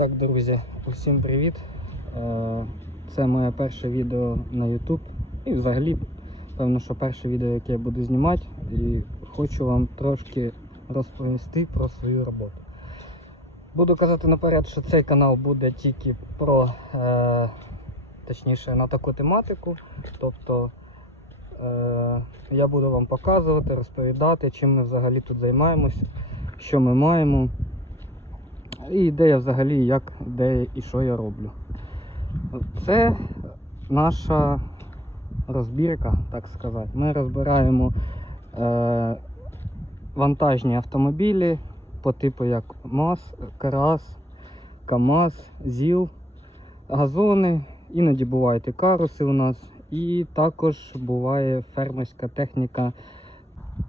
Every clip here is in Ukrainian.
Так, друзі, усім привіт. Е, Це моє перше відео на YouTube. І взагалі, певно, що перше відео, яке я буду знімати, і хочу вам трошки розповісти про свою роботу. Буду казати наперед, що цей канал буде тільки про, е, точніше, на таку тематику. Тобто е, я буду вам показувати, розповідати, чим ми взагалі тут займаємося, що ми маємо. І ідея взагалі, як, де і що я роблю. Це наша розбірка, так сказати. Ми розбираємо е, вантажні автомобілі по типу як МАЗ, КАРАЗ, КАМАЗ, ЗІЛ, газони, іноді бувають і каруси у нас, і також буває фермерська техніка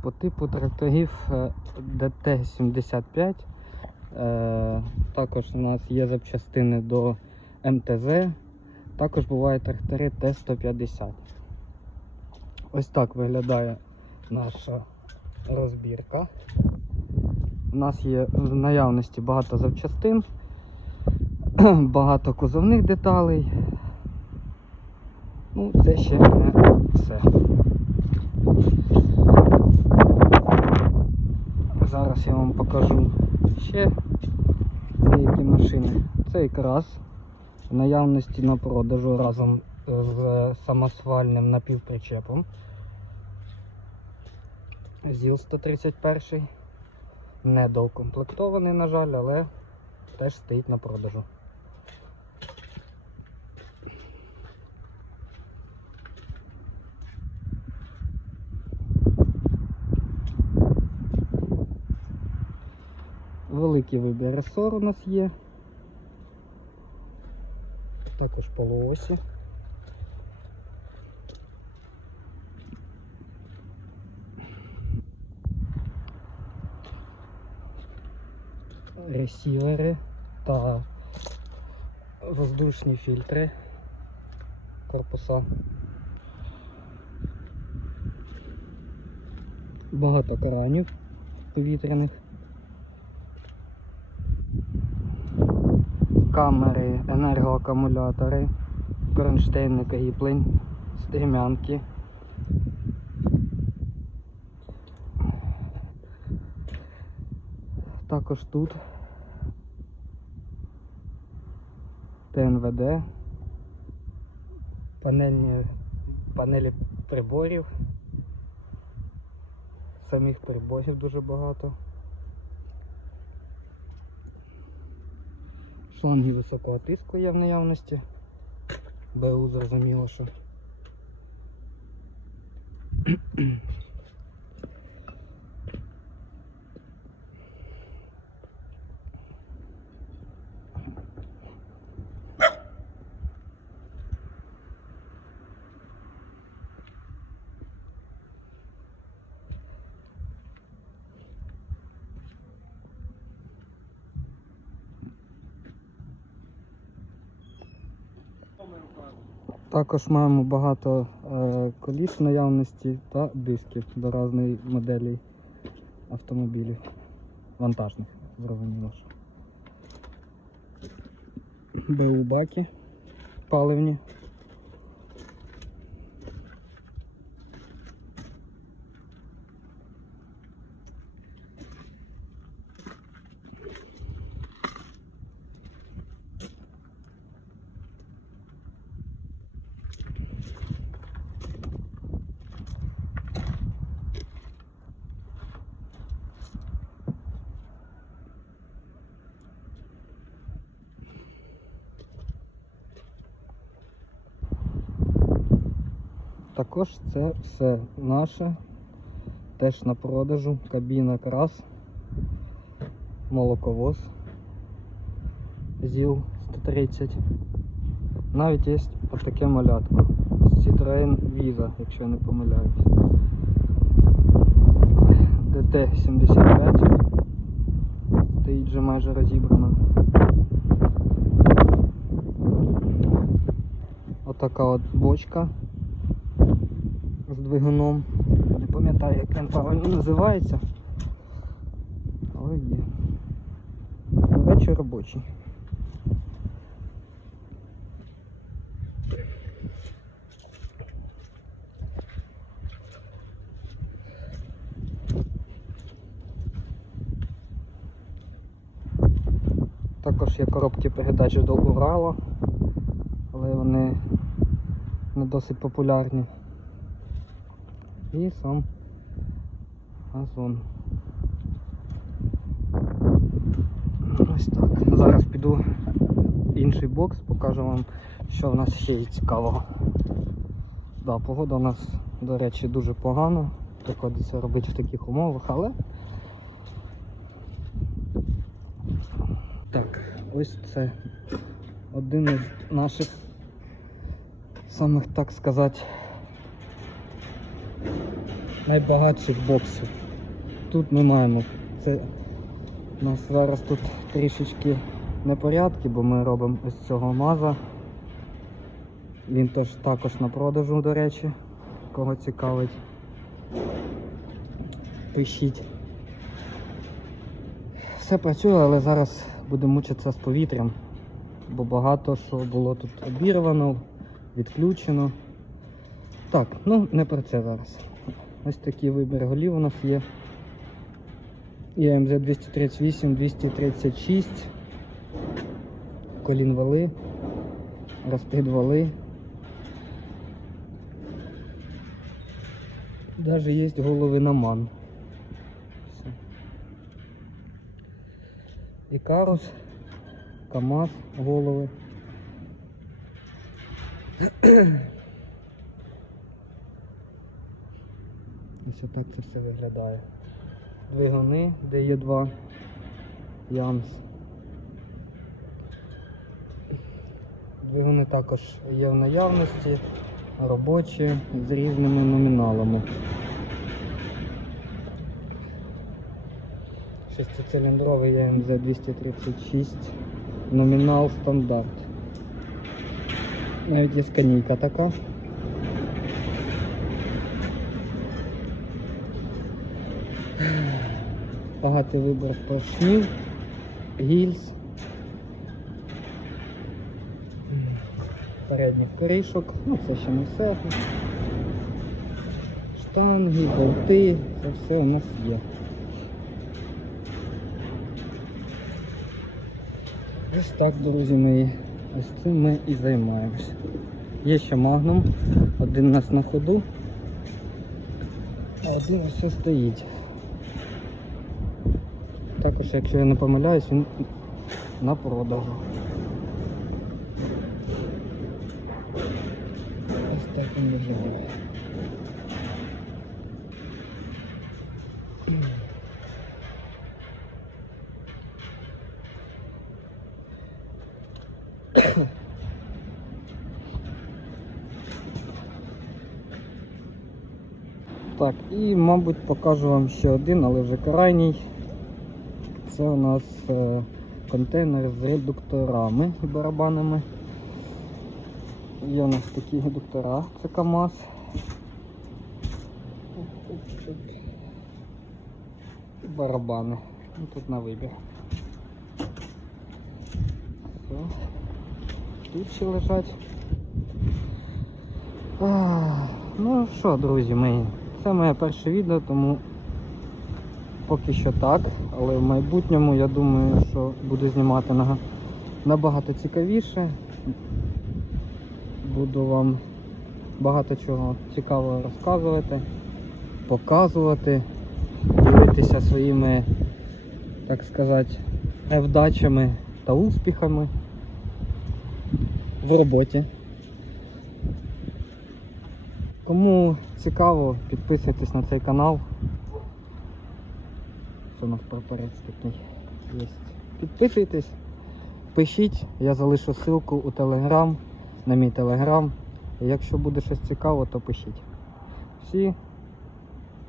по типу тракторів е, ДТ-75. Е, також у нас є запчастини до МТЗ. Також бувають трактори Т-150. Ось так виглядає наша розбірка. У нас є в наявності багато запчастин, багато кузовних деталей. Ну, це ще не все. Зараз я вам покажу ще деякі машини. Це якраз в наявності на продажу разом з самосвальним напівпричепом. ЗІЛ 131. Не доукомплектований, на жаль, але теж стоїть на продажу. Великий вибір ресор у нас є. Також полуосі. Ресівери та воздушні фільтри корпуса. Багато кранів повітряних. Камери, енергоакумулятори, кронштейни кріплень, стрімянки. Також тут ТНВД, панельні, панелі приборів, самих приборів дуже багато. Шланги високого тиску є в наявності. БУ зрозуміло, що. Також маємо багато е, коліс наявності та дисків до різної моделі автомобілів. Вантажних, зрозуміло. що. БУ баки паливні. Також це все наше, теж на продажу, кабіна крас, молоковоз, ЗІЛ 130. Навіть є отаке малятко. Citroen Visa, якщо я не помиляюсь. ДТ-75. Стоїть вже майже розібрана. Отака от бочка двигуном. Не пам'ятаю, як він правильно називається. Але є. До робочий. Також є коробки передачі до Урала, але вони не досить популярні. І сам газон. Ось так. Зараз піду в інший бокс, покажу вам, що в нас ще є цікавого. Да, погода у нас, до речі, дуже погана. Приходиться робити в таких умовах, але. Так, ось це один із наших самих, так сказати, найбагатших боксів. Тут ми маємо. Це у нас зараз тут трішечки непорядки, бо ми робимо ось цього маза. Він теж також на продажу, до речі, кого цікавить. Пишіть. Все працює, але зараз будемо мучитися з повітрям, бо багато що було тут обірвано, відключено. Так, ну не про це зараз. Ось такий вибір голів у нас є. Є МЗ 238, 236, колін вали, розпід вали. Даже є голови на ман. Все. Ікарус, КАМАЗ, голови. Ось отак це все виглядає. Двигуни, де є два Янс. Двигуни також є в наявності, робочі з різними номіналами. Шестициліндровий АМЗ 236, номінал стандарт. Навіть є сканійка така. Багатий вибір поршнів, гільз, передніх корішок, ну це ще не все. Штанги, болти, це все у нас є. Ось так, друзі мої, ось цим ми і займаємося. Є ще магнум, один у нас на ходу, а один ось стоїть. Також, якщо я не помиляюсь, він на продажу. Ось так він виглядає. Так, і мабуть покажу вам ще один, але вже крайній. Це у нас е, контейнер з редукторами і барабанами. Є у нас такі редуктора, це КАМАЗ. Барабани. Ну, тут на вибір. Все. Тут ще лежать. Ну що, друзі мої, це моє перше відео, тому поки що так, але в майбутньому я думаю, що буду знімати набагато цікавіше. Буду вам багато чого цікавого розказувати, показувати, ділитися своїми, так сказати, невдачами та успіхами в роботі. Кому цікаво, підписуйтесь на цей канал. У прапорець такий є. Підписуйтесь, пишіть, я залишу ссылку у Телеграм, на мій телеграм. Якщо буде щось цікаво, то пишіть. Всі